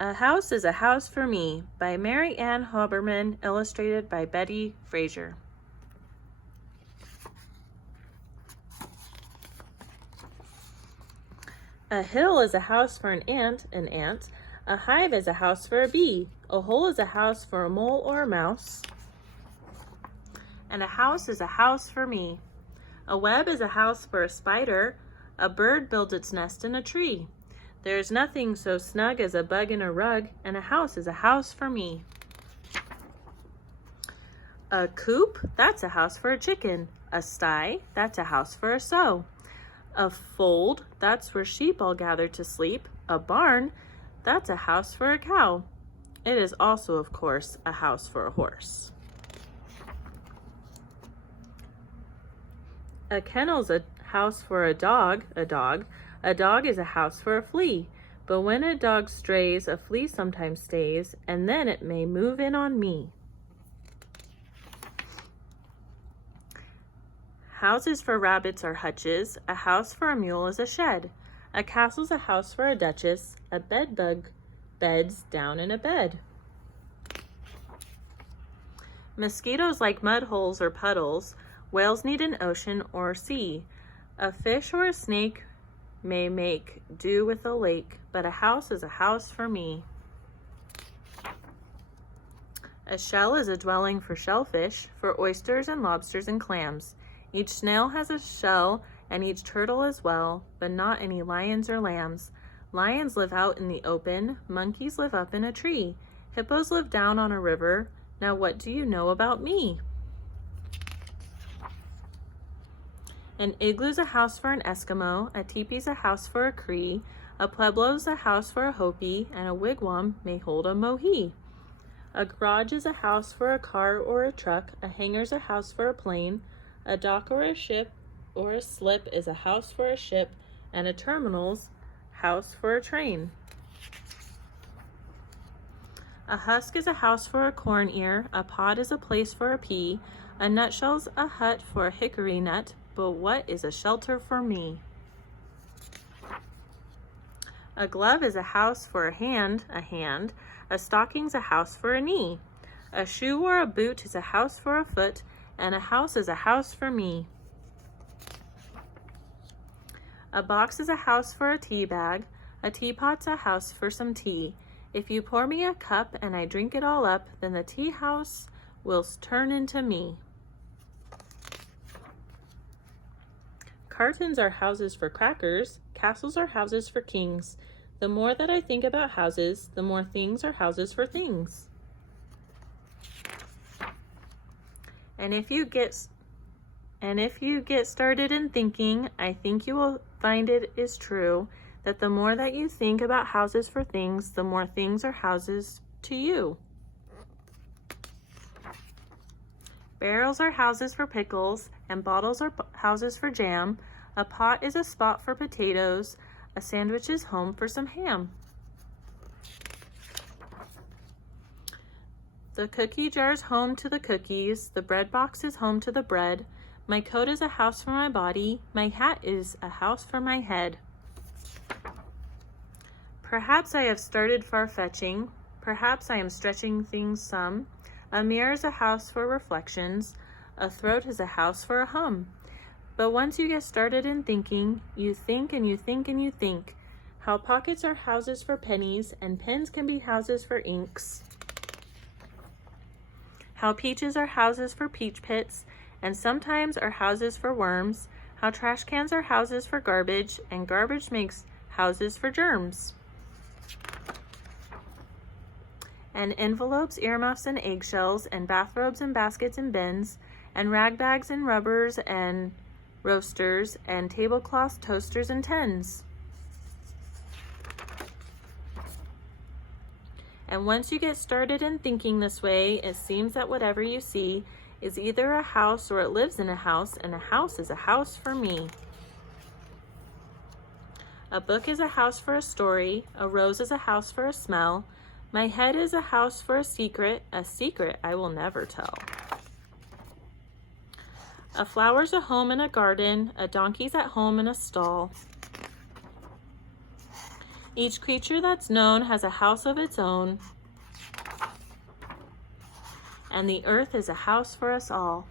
A House is a House for Me by Mary Ann Hoberman, illustrated by Betty Fraser. A hill is a house for an ant. A hive is a house for a bee. A hole is a house for a mole or a mouse. And a house is a house for me. A web is a house for a spider. A bird builds its nest in a tree. There's nothing so snug as a bug in a rug, and a house is a house for me. A coop, that's a house for a chicken. A sty, that's a house for a sow. A fold, that's where sheep all gather to sleep. A barn, that's a house for a cow. It is also, of course, a house for a horse. A kennel's a house for a dog. A dog is a house for a flea. But when a dog strays, a flea sometimes stays, and then it may move in on me. Houses for rabbits are hutches. A house for a mule is a shed. A castle's a house for a duchess. A bedbug beds down in a bed. Mosquitoes like mud holes or puddles. Whales need an ocean or sea. A fish or a snake may make do with a lake, but a house is a house for me. A shell is a dwelling for shellfish, for oysters and lobsters and clams. Each snail has a shell, and each turtle as well, but not any lions or lambs. Lions live out in the open, monkeys live up in a tree, hippos live down on a river. Now what do you know about me? An igloo's a house for an Eskimo, a teepee's a house for a Cree, a pueblo's a house for a Hopi, and a wigwam may hold a Mohi. A garage is a house for a car or a truck, a hangar's a house for a plane, a dock or a ship or a slip is a house for a ship, and a terminal's house for a train. A husk is a house for a corn ear, a pod is a place for a pea, a nutshell's a hut for a hickory nut, but what is a shelter for me? A glove is a house for a hand. A stocking's a house for a knee. A shoe or a boot is a house for a foot, and a house is a house for me. A box is a house for a tea bag. A teapot's a house for some tea. If you pour me a cup and I drink it all up, then the tea house will turn into me. Cartons are houses for crackers. Castles are houses for kings. The more that I think about houses, the more things are houses for things. And if you get started in thinking, I think you will find it is true that the more that you think about houses for things, the more things are houses to you. Barrels are houses for pickles, and bottles are houses for jam. A pot is a spot for potatoes. A sandwich is home for some ham. The cookie jar is home to the cookies. The bread box is home to the bread. My coat is a house for my body. My hat is a house for my head. Perhaps I have started far-fetching. Perhaps I am stretching things some. A mirror is a house for reflections. A throat is a house for a hum. But once you get started in thinking, you think and you think and you think. How pockets are houses for pennies, and pens can be houses for inks. How peaches are houses for peach pits, and sometimes are houses for worms. How trash cans are houses for garbage, and garbage makes houses for germs. And envelopes, earmuffs, and eggshells, and bathrobes and baskets and bins, and rag bags and rubbers and roasters, and tablecloths, toasters, and tins. And once you get started in thinking this way, it seems that whatever you see is either a house or it lives in a house, and a house is a house for me. A book is a house for a story. A rose is a house for a smell. My head is a house for a secret I will never tell. A flower's a home in a garden. A donkey's at home in a stall. Each creature that's known has a house of its own, and the earth is a house for us all.